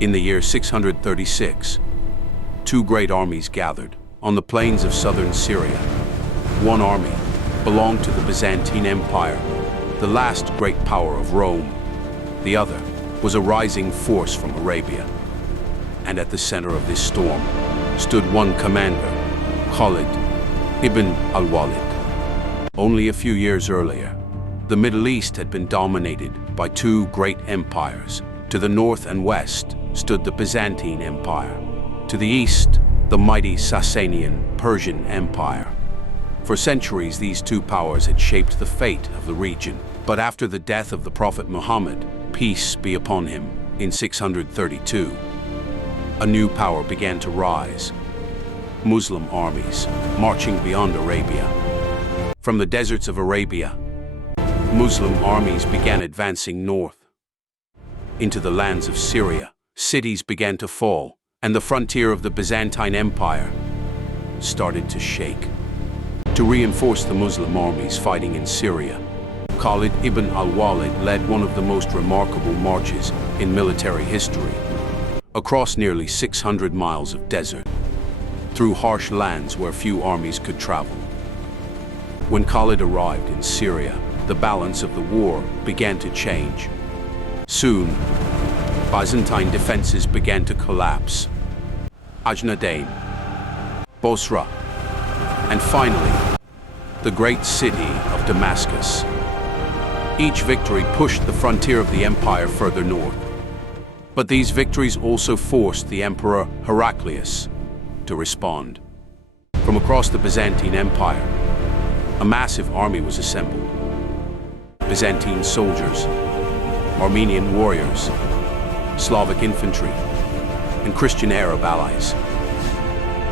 In the year 636, two great armies gathered on the plains of southern Syria. One army belonged to the Byzantine Empire, the last great power of Rome. The other was a rising force from Arabia. And at the center of this storm stood one commander, Khalid ibn al-Walid. Only a few years earlier, the Middle East had been dominated by two great empires. To the north and west stood the Byzantine Empire. To the east, the mighty Sasanian Persian Empire. For centuries, these two powers had shaped the fate of the region. But after the death of the Prophet Muhammad, peace be upon him, in 632, a new power began to rise. Muslim armies marching beyond Arabia. From the deserts of Arabia, Muslim armies began advancing north. Into the lands of Syria, cities began to fall, and the frontier of the Byzantine Empire started to shake. To reinforce the Muslim armies fighting in Syria, Khalid ibn al-Walid led one of the most remarkable marches in military history, across nearly 600 miles of desert, through harsh lands where few armies could travel. When Khalid arrived in Syria, the balance of the war began to change. Soon, Byzantine defenses began to collapse. Ajnadain, Bosra, and finally, the great city of Damascus. Each victory pushed the frontier of the empire further north. But these victories also forced the Emperor Heraclius to respond. From across the Byzantine Empire, a massive army was assembled. Byzantine soldiers, Armenian warriors, Slavic infantry, and Christian Arab allies.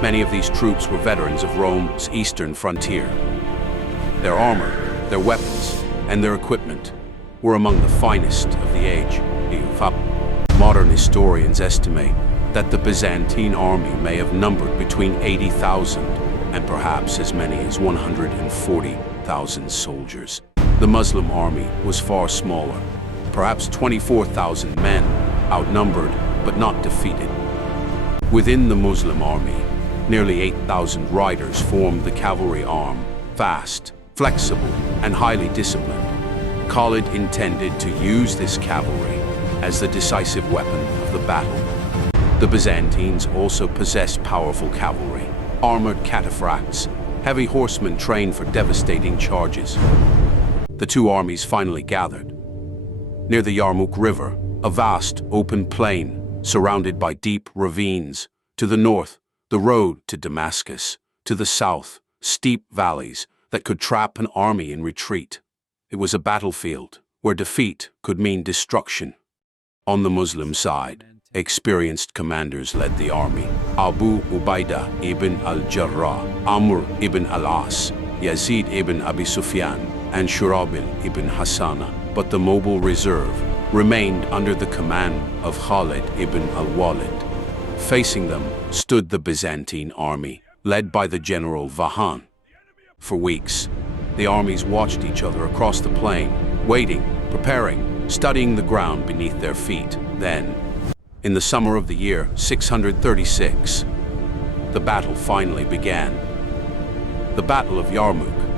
Many of these troops were veterans of Rome's eastern frontier. Their armor, their weapons, and their equipment were among the finest of the age. Modern historians estimate that the Byzantine army may have numbered between 80,000 and perhaps as many as 140,000 soldiers. The Muslim army was far smaller, perhaps 24,000 men, outnumbered but not defeated. Within the Muslim army, nearly 8,000 riders formed the cavalry arm, fast, flexible, and highly disciplined. Khalid intended to use this cavalry as the decisive weapon of the battle. The Byzantines also possessed powerful cavalry, armored cataphracts, heavy horsemen trained for devastating charges. The two armies finally gathered near the Yarmouk River, a vast open plain surrounded by deep ravines. To the north, the road to Damascus. To the south, steep valleys that could trap an army in retreat. It was a battlefield where defeat could mean destruction. On the Muslim side, experienced commanders led the army. Abu Ubaidah ibn al-Jarrah, Amr ibn al-As, Yazid ibn Abi Sufyan, and Shurabil ibn Hassana. But the mobile reserve remained under the command of Khalid ibn al-Walid. Facing them stood the Byzantine army, led by the general Vahan. For weeks, the armies watched each other across the plain, waiting, preparing, studying the ground beneath their feet. Then, in the summer of the year 636, the battle finally began. The Battle of Yarmouk,